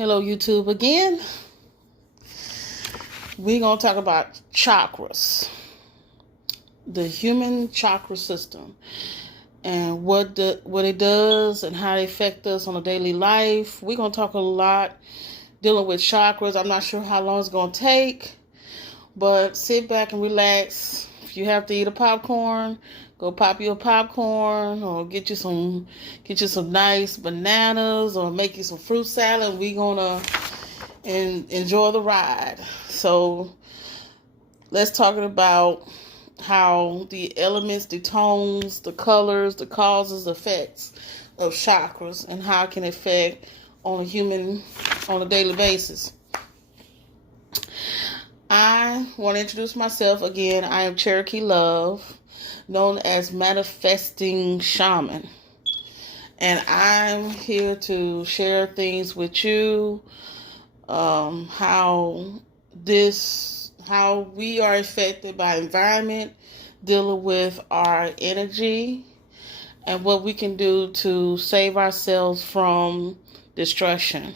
Hello, YouTube again. We're going to talk about chakras, the human chakra system, and what it does and how it affects us on a daily life. We're going to talk a lot dealing with chakras. I'm not sure how long it's going to take, but sit back and relax. If you have to eat a popcorn, go pop you a popcorn, or get you some nice bananas, or make you some fruit salad. We're gonna enjoy the ride. So let's talk about how the elements, the tones, the colors, the causes, effects of chakras, and how it can affect on a human on a daily basis. I want to introduce myself again. I am Cherokee Love, known as Manifesting Shaman. And I'm here to share things with you, how we are affected by environment, dealing with our energy, and what we can do to save ourselves from destruction.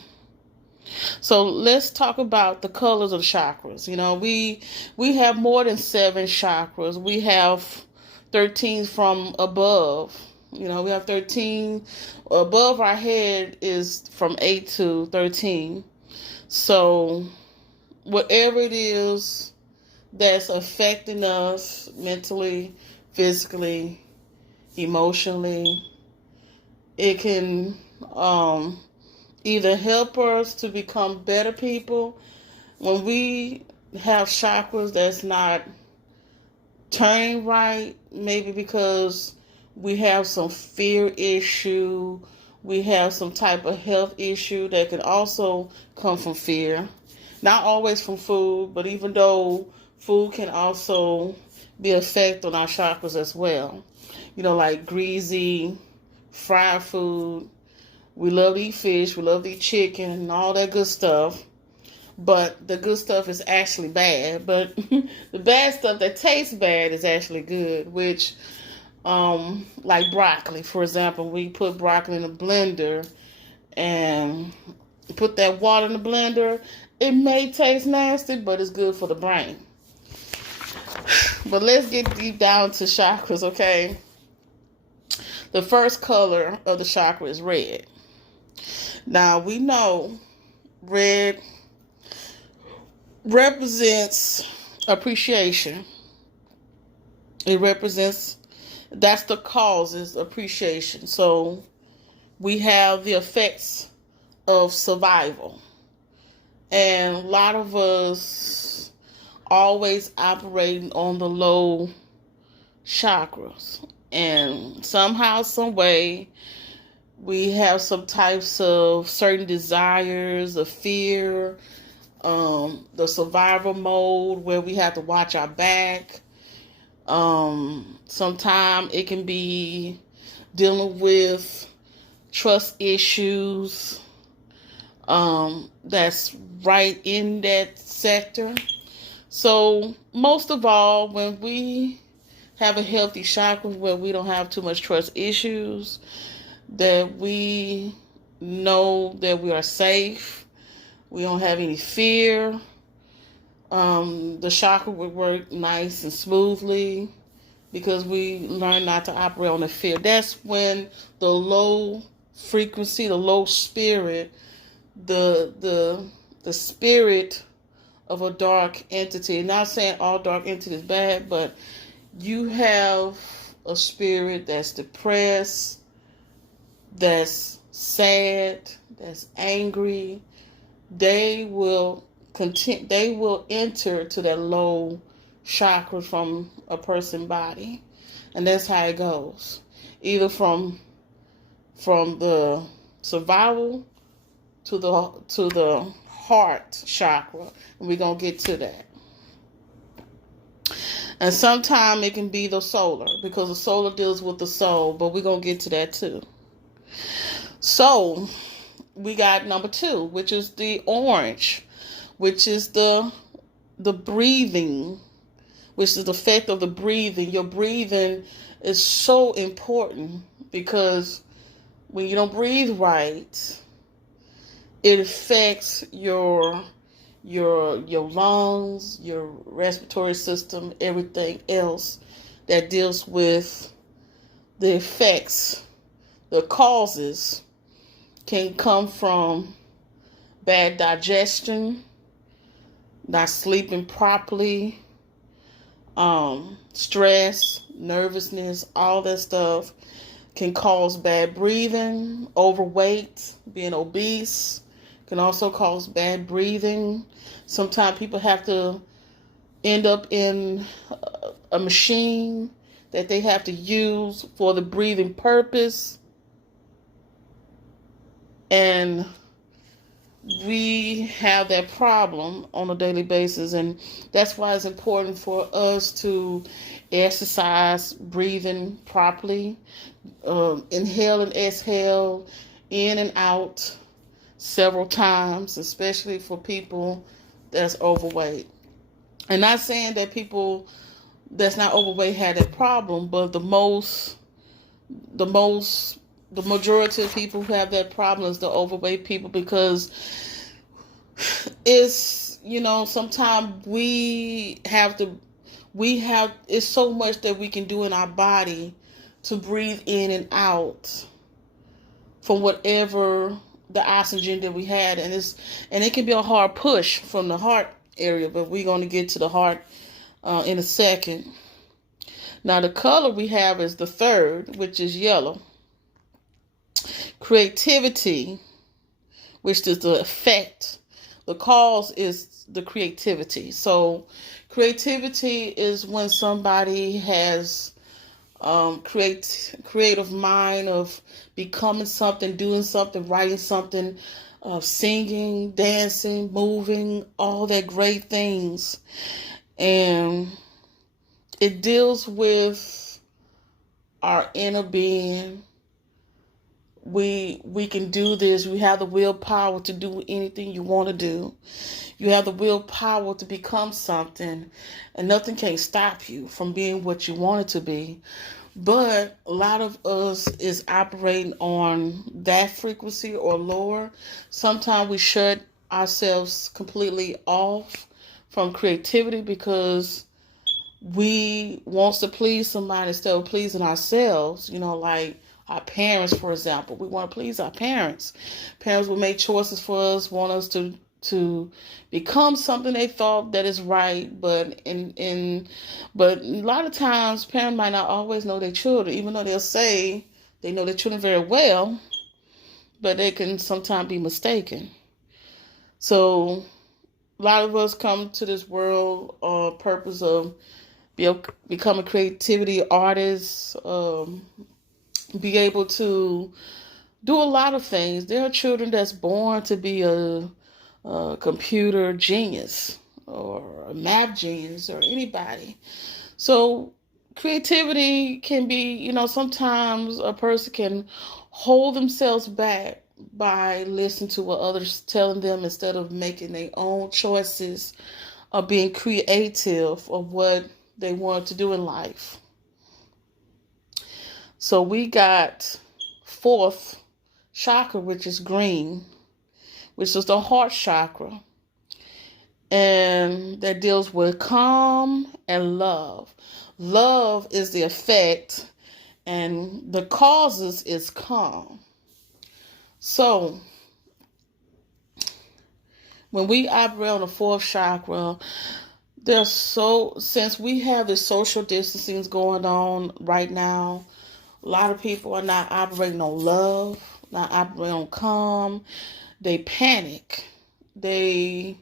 So let's talk about the colors of the chakras. You know, we have more than 7 chakras. We have 13 from above. You know, we have 13 above our head is from 8 to 13. So whatever it is that's affecting us mentally, physically, emotionally, it can either help us to become better people. When we have chakras that's not turning right, maybe because we have some fear issue, we have some type of health issue that can also come from fear. Not always from food, but even though food can also be an effect on our chakras as well. You know, like greasy, fried food. We love to eat fish, we love to eat chicken, and all that good stuff. But the good stuff is actually bad. But the bad stuff that tastes bad is actually good, which, like broccoli, for example. We put broccoli in a blender and put that water in the blender. It may taste nasty, but it's good for the brain. But let's get deep down to chakras, okay? The first color of the chakra is red. Now, we know red represents appreciation. It represents, that's the causes, appreciation. So we have the effects of survival. And a lot of us always operating on the low chakras. And somehow, some way, we have some types of certain desires, of fear, the survival mode where we have to watch our back. Sometimes it can be dealing with trust issues. That's right in that sector. So most of all, when we have a healthy chakra where we don't have too much trust issues, that we know that we are safe, we don't have any fear, the chakra would work nice and smoothly because we learn not to operate on the fear. That's when the low frequency, the low spirit, the spirit of a dark entity. Not saying all dark entities is bad, but you have a spirit that's depressed, that's sad, that's angry. They will enter to that low chakra from a person's body, and that's how it goes. Either from the survival to the heart chakra, and we're gonna get to that. And sometimes it can be the solar, because the solar deals with the soul, but we're gonna get to that too. So we got number 2, which is the orange, which is the breathing, which is the effect of the breathing. Your breathing is so important, because when you don't breathe right, it affects your lungs, your respiratory system, everything else that deals with the effects. The causes can come from bad digestion, not sleeping properly, stress, nervousness, all that stuff can cause bad breathing. Overweight, being obese, can also cause bad breathing. Sometimes people have to end up in a machine that they have to use for the breathing purpose. And we have that problem on a daily basis, and that's why it's important for us to exercise breathing properly, inhale and exhale, in and out several times, especially for people that's overweight. And not saying that people that's not overweight had that problem, but the majority of people who have that problem is the overweight people, because it's, sometimes it's so much that we can do in our body to breathe in and out from whatever the oxygen that we had, and it can be a hard push from the heart area, but we're going to get to the heart in a second. Now, the color we have is the third, which is yellow. Creativity, which is the effect. The cause is the creativity. So creativity is when somebody has creative mind of becoming something, doing something, writing something, singing, dancing, moving, all that great things. And it deals with our inner being. We can do this. We have the willpower to do anything you want to do. You have the willpower to become something, and nothing can stop you from being what you want it to be. But a lot of us is operating on that frequency or lower. Sometimes we shut ourselves completely off from creativity because we want to please somebody instead of pleasing ourselves. Like our parents, for example. We want to please our parents. Parents will make choices for us, want us to become something they thought that is right, but but a lot of times parents might not always know their children, even though they'll say they know their children very well, but they can sometimes be mistaken. So a lot of us come to this world purpose of becoming creativity artists, be able to do a lot of things. There are children that's born to be a computer genius or a math genius or anybody. So creativity can be, sometimes a person can hold themselves back by listening to what others telling them instead of making their own choices or being creative of what they want to do in life. So we got fourth chakra, which is green, which is the heart chakra, and that deals with calm and love. Love is the effect, and the causes is calm. So when we operate on the fourth chakra, since we have the social distancing going on right now, a lot of people are not operating on love, not operating on calm. They panic. They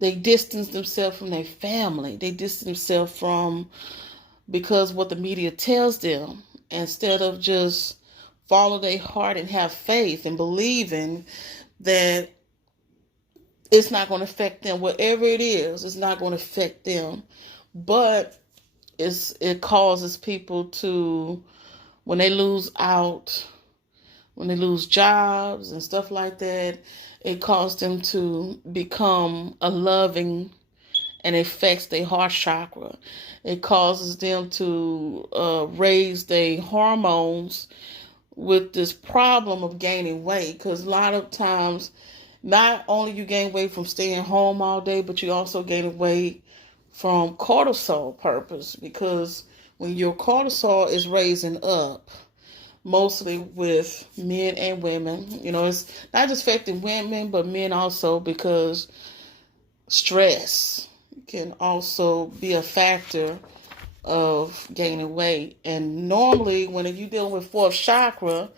distance themselves from their family. They distance themselves because what the media tells them, instead of just follow their heart and have faith and believing that it's not going to affect them. Whatever it is, it's not going to affect them. But it causes people to, when they lose jobs and stuff like that, it causes them to become a loving, and it affects their heart chakra. It causes them to raise their hormones, with this problem of gaining weight, because a lot of times not only you gain weight from staying home all day, but you also gain weight from cortisol purpose, because when your cortisol is raising up, mostly with men and women, it's not just affecting women but men also, because stress can also be a factor of gaining weight. And normally when you're dealing with fourth chakra,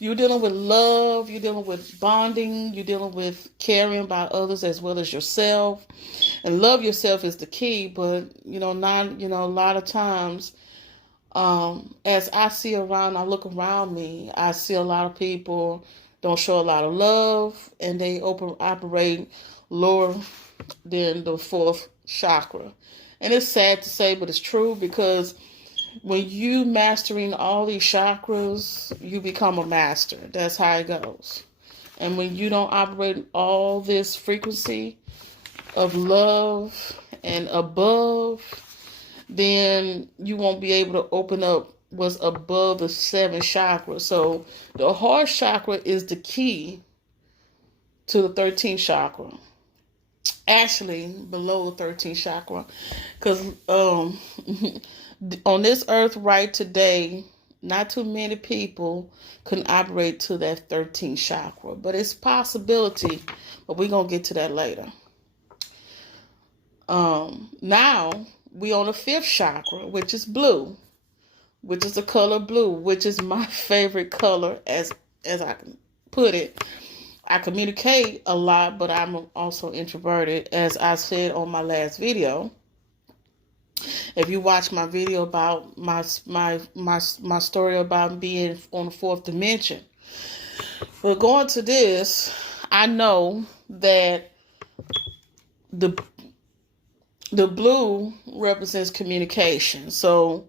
you're dealing with love, you're dealing with bonding, you're dealing with caring about others as well as yourself. And love yourself is the key, but a lot of times, as I look around me, I see a lot of people don't show a lot of love, and they operate lower than the fourth chakra. And it's sad to say, but it's true, because when you mastering all these chakras, you become a master. That's how it goes. And when you don't operate all this frequency of love and above, then you won't be able to open up what's above the 7 chakras. So the heart chakra is the key to the 13th chakra. Actually, below the 13th chakra. Because on this earth right today, not too many people can operate to that 13th chakra. But it's a possibility, but we're going to get to that later. Now, we on the 5th chakra, which is blue, which is the color blue, which is my favorite color, as I can put it. I communicate a lot, but I'm also introverted, as I said on my last video. If you watch my video about my story about being on the 4th dimension. But going to this, I know that the blue represents communication. So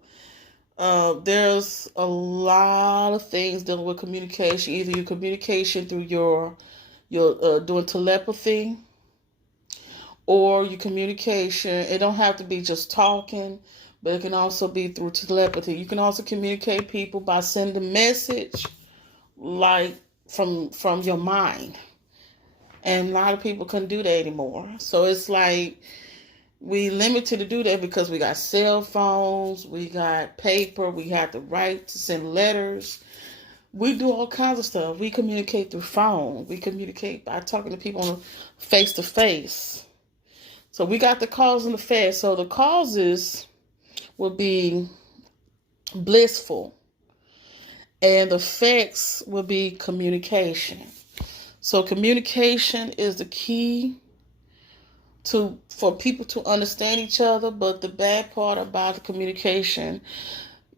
there's a lot of things dealing with communication. Either your communication through your doing telepathy, or your communication. It don't have to be just talking, but it can also be through telepathy. You can also communicate people by sending a message, like from your mind. And a lot of people couldn't do that anymore. So it's like we limited to do that because we got cell phones, we got paper, we have the right to send letters. We do all kinds of stuff. We communicate through phone. We communicate by talking to people face to face. So we got the cause and effect. So the causes will be blissful, and the effects will be communication. So communication is the key for people to understand each other. But the bad part about the communication,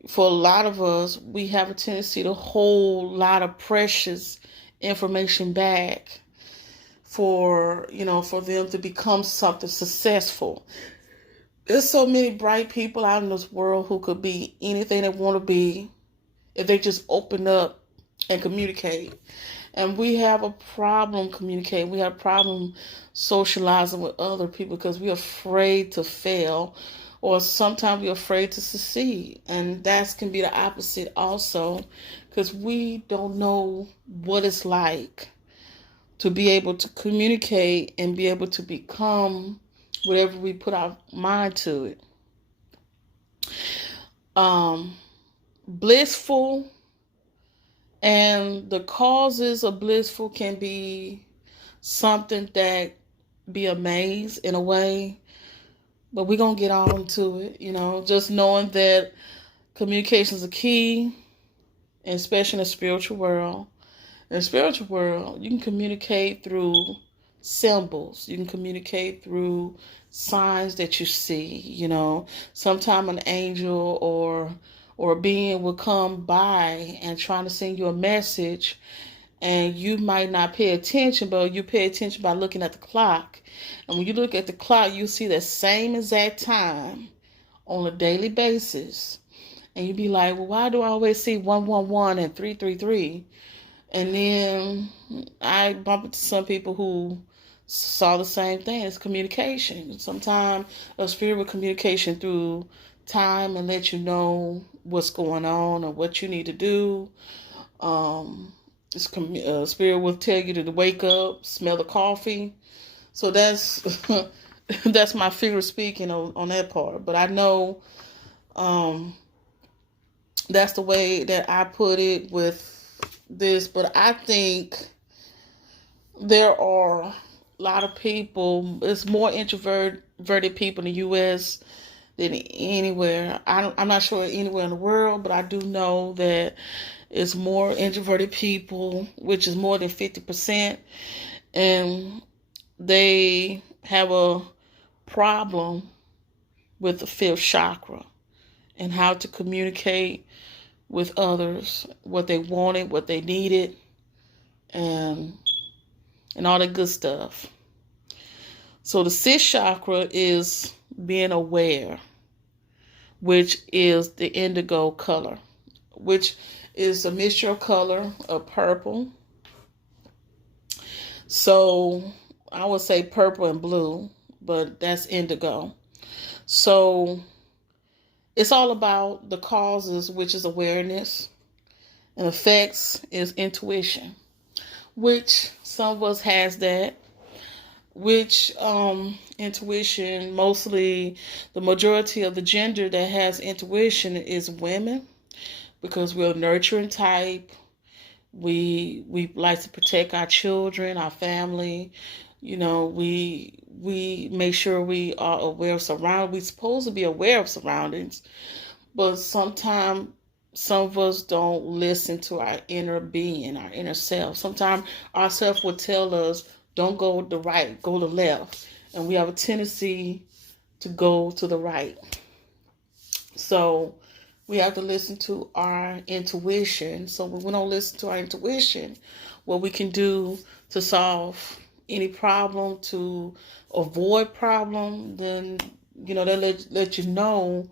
for a lot of us, we have a tendency to hold a lot of precious information back for them to become something successful. There's so many bright people out in this world who could be anything they want to be if they just open up and communicate. And we have a problem communicating. We have a problem socializing with other people because we're afraid to fail, or sometimes we're afraid to succeed. And that can be the opposite also, because we don't know what it's like to be able to communicate and be able to become whatever we put our mind to it. Blissful, and the causes of blissful can be something that be amazed in a way, but we're going to get on to it, just knowing that communication is a key, especially in the spiritual world. In the spiritual world, you can communicate through symbols. You can communicate through signs that you see. Sometime an angel or a being will come by and trying to send you a message, and you might not pay attention, but you pay attention by looking at the clock. And when you look at the clock, you see the same exact time on a daily basis. And you be like, well, why do I always see 111 and 333? And then I bump into some people who saw the same thing. It's communication. Sometimes a spirit will communication through time and let you know what's going on or what you need to do. Spirit will tell you to wake up, smell the coffee. So that's that's my figure of speaking on that part. But I know that's the way that I put it with this. But I think there are a lot of people. It's more introverted people in the U.S. than anywhere. I'm not sure anywhere in the world, but I do know that it's more introverted people, which is more than 50%, and they have a problem with the fifth chakra and how to communicate with others, what they wanted, what they needed, and all that good stuff. So the sixth chakra is being aware, which is the indigo color, which is a mixture of color of purple. So I would say purple and blue, but that's indigo. So it's all about the causes, which is awareness, and effects is intuition, which some of us has that, which intuition, mostly the majority of the gender that has intuition is women, because we're a nurturing type. We like to protect our children, our family. You know, we make sure we are aware of surroundings. We're supposed to be aware of surroundings, but sometimes some of us don't listen to our inner being, our inner self. Sometimes our self will tell us, don't go to the right, go to the left. And we have a tendency to go to the right. So we have to listen to our intuition. So when we don't listen to our intuition, what we can do to solve any problem, to avoid problem, then, you know, they let you know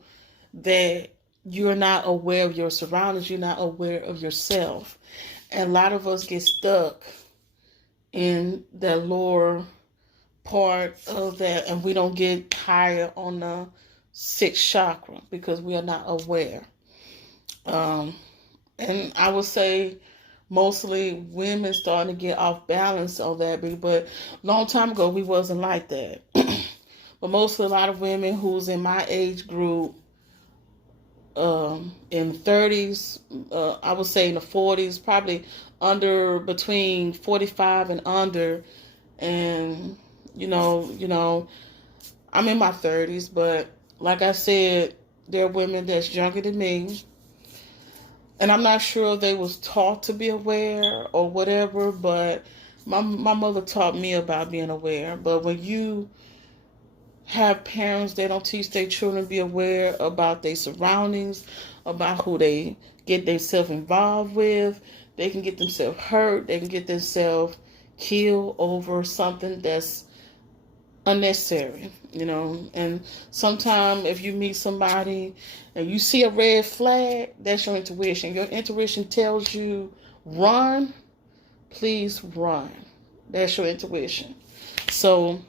that you're not aware of your surroundings, you're not aware of yourself. And a lot of us get stuck in that lower part of that, and we don't get higher on the sixth chakra because we are not aware. And I would say mostly women starting to get off balance on that, but long time ago we wasn't like that. But mostly a lot of women who's in my age group, in 30s, I would say in the 40s, probably between 45 and under, and you know, I'm in my 30s, but like I said, there are women that's younger than me, and I'm not sure if they was taught to be aware or whatever, but my mother taught me about being aware. But when you have parents that don't teach their children to be aware about their surroundings, about who they get themselves involved with, they can get themselves hurt, they can get themselves killed over something that's unnecessary, you know. And sometimes if you meet somebody and you see a red flag, that's your intuition. Your intuition tells you run, please run. That's your intuition. So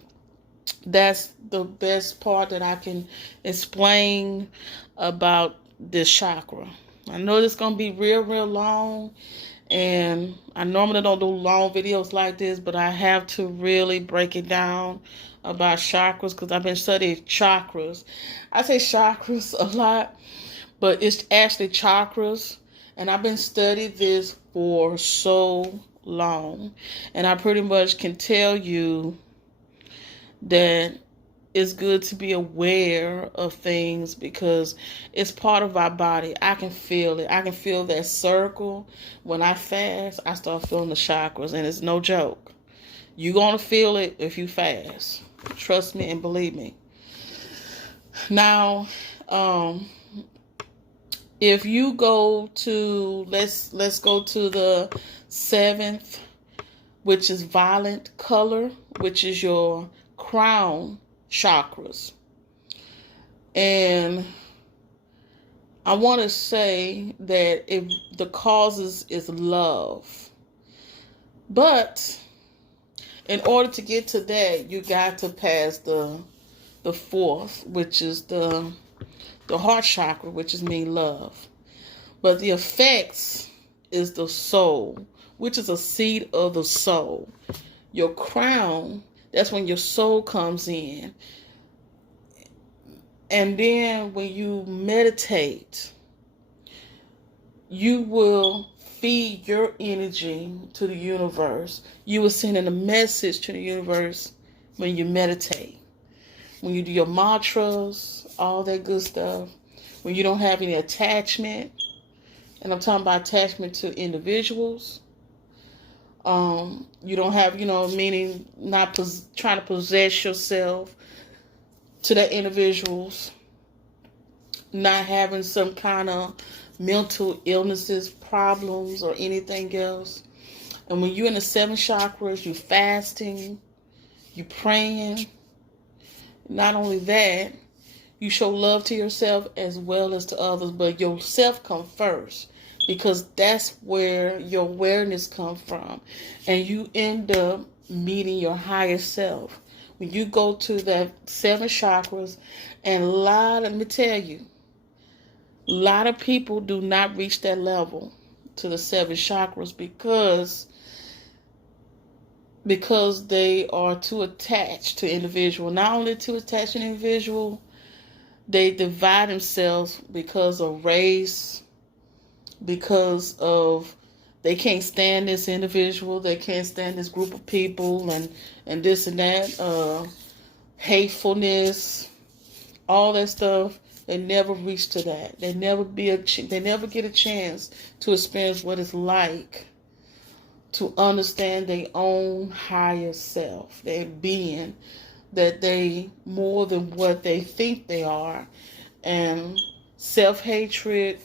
that's the best part that I can explain about this chakra. I know this is going to be real long, and I normally don't do long videos like this, but I have to really break it down about chakras because I've been studying chakras. I say chakras a lot, but it's actually chakras, and I've been studying this for so long, and I pretty much can tell you that it's good to be aware of things because it's part of our body. I can feel it. I can feel that circle. When I fast, I start feeling the chakras, and it's no joke. You're going to feel it if you fast. Trust me and believe me. Now, if you go to, let's go to the seventh, which is violet color, which is your crown chakras. And I want to say that if the causes is love, but in order to get to that, you got to pass the fourth, which is the heart chakra, which is mean love. But the effects is the soul, which is a seat of the soul. Your crown, that's when your soul comes in. And then when you meditate, you will feed your energy to the universe. You will send in a message to the universe when you meditate. When you do your mantras, all that good stuff. When you don't have any attachment. And I'm talking about attachment to individuals. You don't have, meaning not trying to possess yourself to that individuals. Not having some kind of mental illnesses, problems, or anything else. And when you're in the 7 chakras, you're fasting, you're praying. Not only that, you show love to yourself as well as to others, but yourself comes first. Because that's where your awareness comes from. And you end up meeting your higher self. When you go to that 7 chakras, and let me tell you, a lot of people do not reach that level to the 7 chakras because they are too attached to individual. Not only too attached to individual, they divide themselves because of race, because of they can't stand this individual, they can't stand this group of people, and this and that, hatefulness, all that stuff. They never reach to that. They never get a chance to experience what it's like to understand their own higher self, their being, that they more than what they think they are, and self-hatred,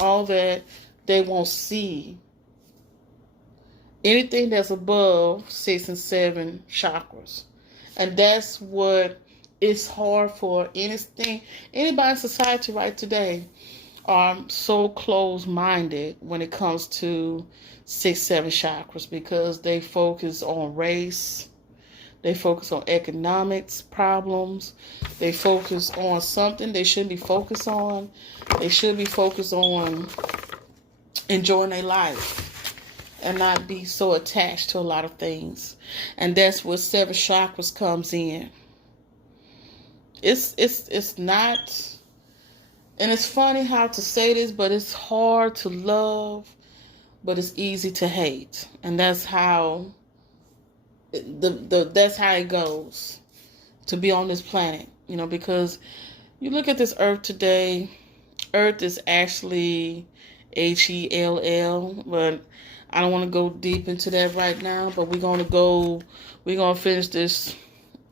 all that. They won't see anything that's above 6 and 7 chakras. And that's what it's hard for anybody in society right today are so closed-minded when it comes to 6, 7 chakras, because they focus on race, they focus on economics problems, they focus on something they shouldn't be focused on. They should be focused on enjoying their life and not be so attached to a lot of things. And that's where 7 chakras comes in. It's not, and it's funny how to say this, but it's hard to love, but it's easy to hate. And that's how that's how it goes to be on this planet, because you look at this earth today. Earth is actually HELL, but I don't want to go deep into that right now. But we're gonna finish this,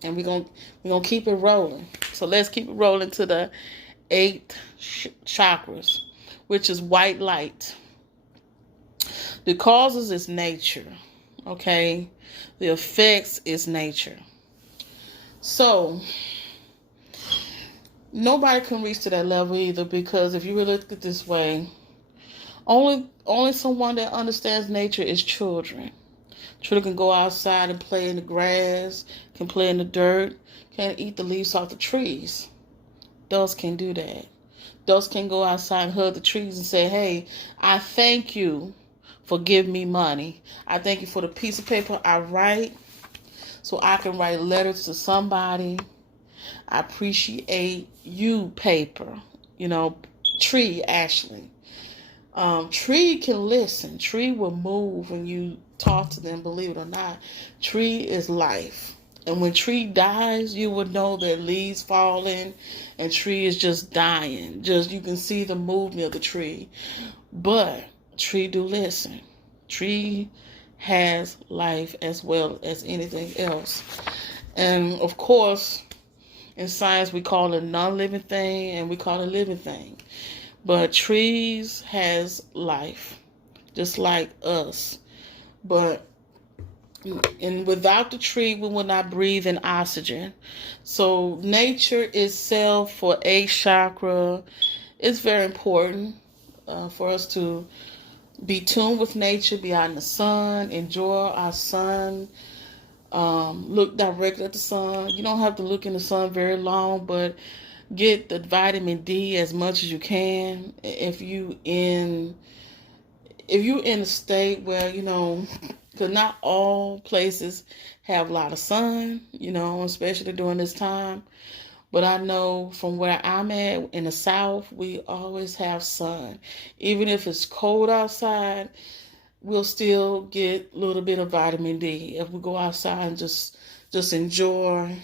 and we're gonna keep it rolling. So let's keep it rolling to the 8 chakras, which is white light. The causes is nature, okay? The effects is nature. So nobody can reach to that level either, because if you really look at it this way, only someone that understands nature is children. Children can go outside and play in the grass, can play in the dirt, can eat the leaves off the trees. Adults can do that. Adults can go outside and hug the trees and say, hey, I thank you for giving me money. I thank you for the piece of paper I write so I can write letters to somebody. I appreciate you, paper. Tree, actually. Tree can listen. Tree will move when you talk to them, believe it or not. Tree is life. And when tree dies, you would know that leaves falling and tree is just dying. Just you can see the movement of the tree. But tree do listen. Tree has life as well as anything else. And of course, in science we call it a non-living thing and we call it a living thing. But trees has life, just like us. And without the tree, we will not breathe in oxygen. So nature itself for 8 chakra is very important for us to be tuned with nature, be out in the sun, enjoy our sun, look directly at the sun. You don't have to look in the sun very long, but get the vitamin D as much as you can. If you in if you're in a state where, because not all places have a lot of sun, especially during this time. But I know from where I'm at in the South, we always have sun. Even if it's cold outside, we'll still get a little bit of vitamin D if we go outside and just enjoy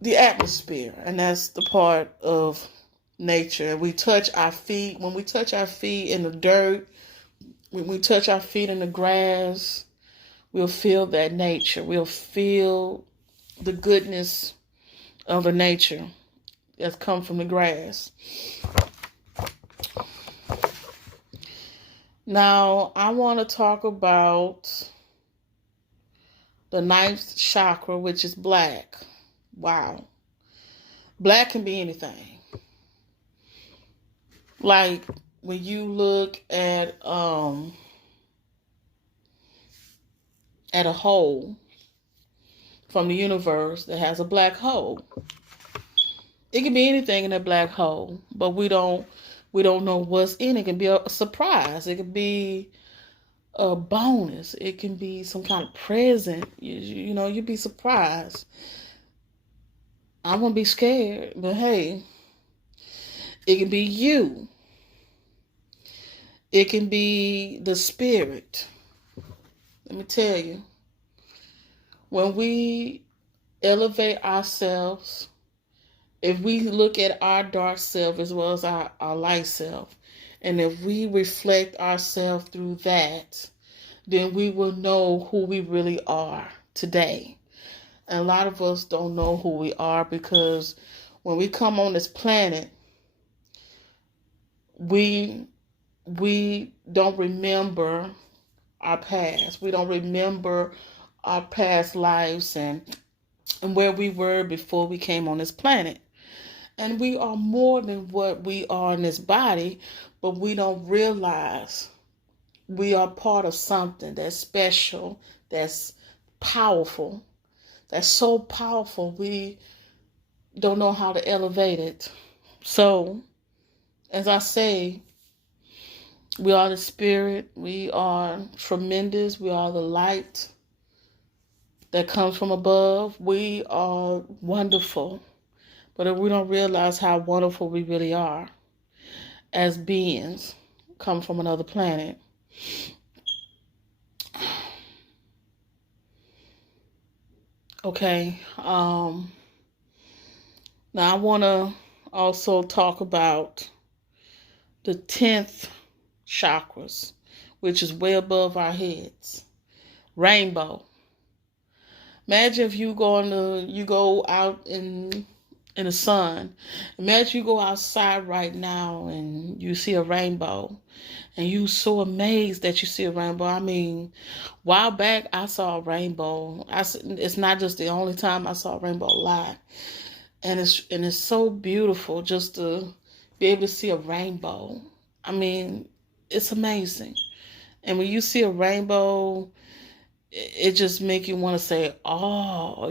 the atmosphere. And that's the part of nature. We touch our feet. When we touch our feet in the dirt, when we touch our feet in the grass, we'll feel that nature. We'll feel the goodness of the nature that's come from the grass. Now, I want to talk about the ninth chakra, which is black. Wow. Black can be anything. Like when you look at a hole from the universe that has a black hole. It can be anything in that black hole, but we don't know what's in it. It can be a surprise. It can be a bonus. It can be some kind of present. You'd be surprised. I won't be scared, but hey, it can be you. It can be the spirit. Let me tell you, when we elevate ourselves, if we look at our dark self as well as our light self, and if we reflect ourselves through that, then we will know who we really are today. And a lot of us don't know who we are because when we come on this planet, we don't remember our past. We don't remember our past lives and where we were before we came on this planet. And we are more than what we are in this body, but we don't realize we are part of something that's special, that's powerful, that's so powerful we don't know how to elevate it. So, as I say, we are the spirit, we are tremendous, we are the light that comes from above. We are wonderful. But if we don't realize how wonderful we really are as beings come from another planet. Okay. Now I want to also talk about the 10th chakras, which is way above our heads. Rainbow. Imagine if you go out in the sun. Imagine you go outside right now and you see a rainbow and you're so amazed that you see a rainbow. I mean, a while back I saw a rainbow. It's not just the only time I saw a rainbow, a lot. And it's so beautiful just to be able to see a rainbow. I mean, it's amazing. And when you see a rainbow, it just makes you want to say, oh,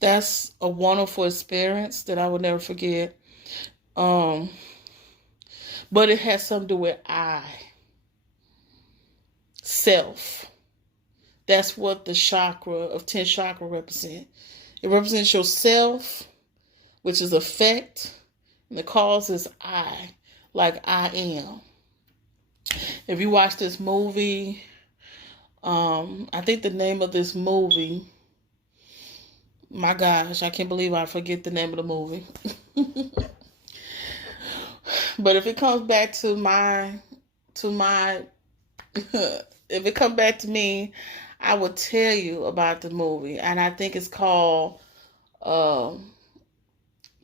that's a wonderful experience that I will never forget. But it has something to do with self. That's what the chakra of 10 chakra represent. It represents yourself, which is effect, and the cause is I, like I am. If you watch this movie, I think the name of this movie, my gosh, I can't believe I forget the name of the movie. But if it comes back to if it comes back to me, I will tell you about the movie. And I think it's called, I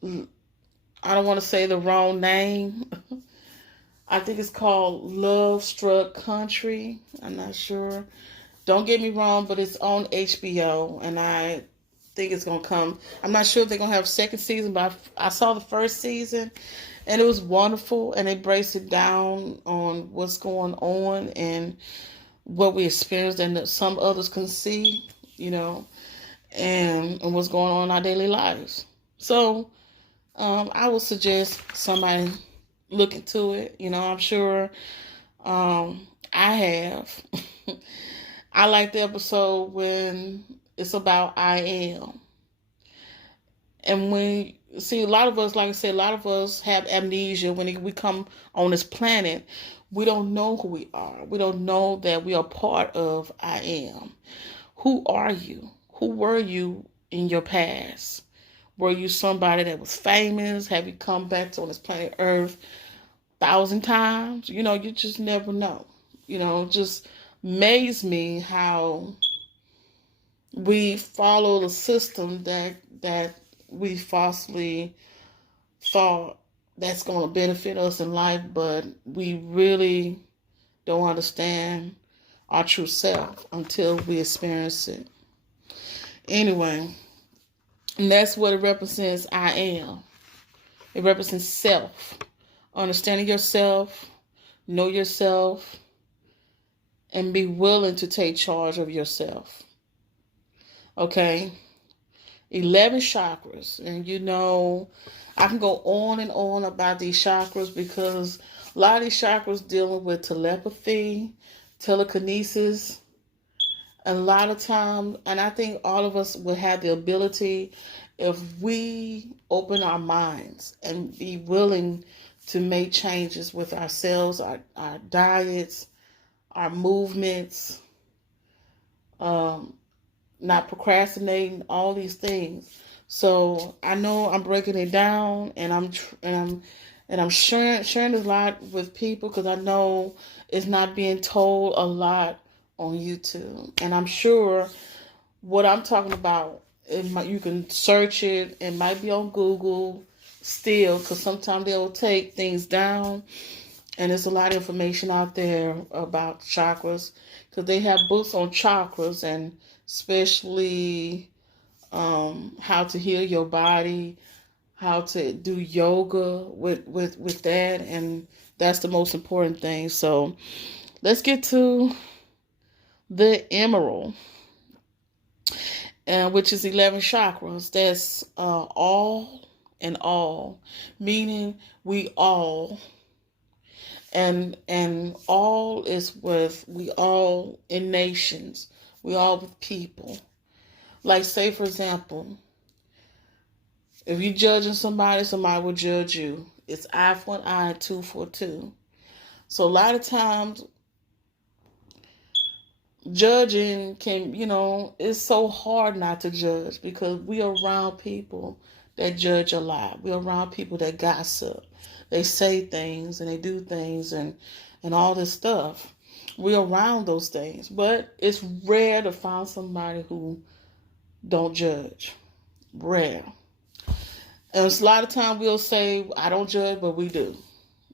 don't want to say the wrong name. I think it's called Love Struck Country. I'm not sure. Don't get me wrong, but it's on HBO. And I think it's going to come. I'm not sure if they're going to have a second season, but I saw the first season. And it was wonderful. And they breaks it down on what's going on and what we experienced and that some others can see, and what's going on in our daily lives. So I would suggest somebody look into it. I'm sure I have. I like the episode when it's about I am. And when see, a lot of us, like I said, a lot of us have amnesia when we come on this planet. We don't know who we are. We don't know that we are part of I am. Who are you? Who were you in your past? Were you somebody that was famous? Have you come back to on this planet Earth 1,000 times? You just never know. Just amaze me how we follow the system that we falsely thought that's going to benefit us in life, but we really don't understand our true self until we experience it. Anyway, and that's what it represents. I am. It represents self. Understanding yourself, know yourself, and be willing to take charge of yourself. Okay? 11 chakras. And I can go on and on about these chakras because a lot of these chakras dealing with telepathy, telekinesis, and a lot of times, and I think all of us will have the ability if we open our minds and be willing to make changes with ourselves, our diets, our movements, not procrastinating, all these things. So I know I'm breaking it down, and I'm sharing a lot with people because I know it's not being told a lot on YouTube, and I'm sure what I'm talking about, you can search it. It might be on Google still, because sometimes they'll take things down, and there's a lot of information out there about chakras because they have books on chakras, and especially how to heal your body, how to do yoga with that, and that's the most important thing. So let's get to the emerald, which is 11 chakras. That's all and all, meaning we all, and all is with we all in nations, we all with people. Like, say for example, if you're judging somebody will judge you. It's eye for an eye, tooth for a tooth. So a lot of times judging it's so hard not to judge because we are around people that judge a lot. We're around people that gossip. They say things and they do things and all this stuff. We're around those things. But it's rare to find somebody who don't judge. Rare. And a lot of times we'll say, I don't judge, but we do.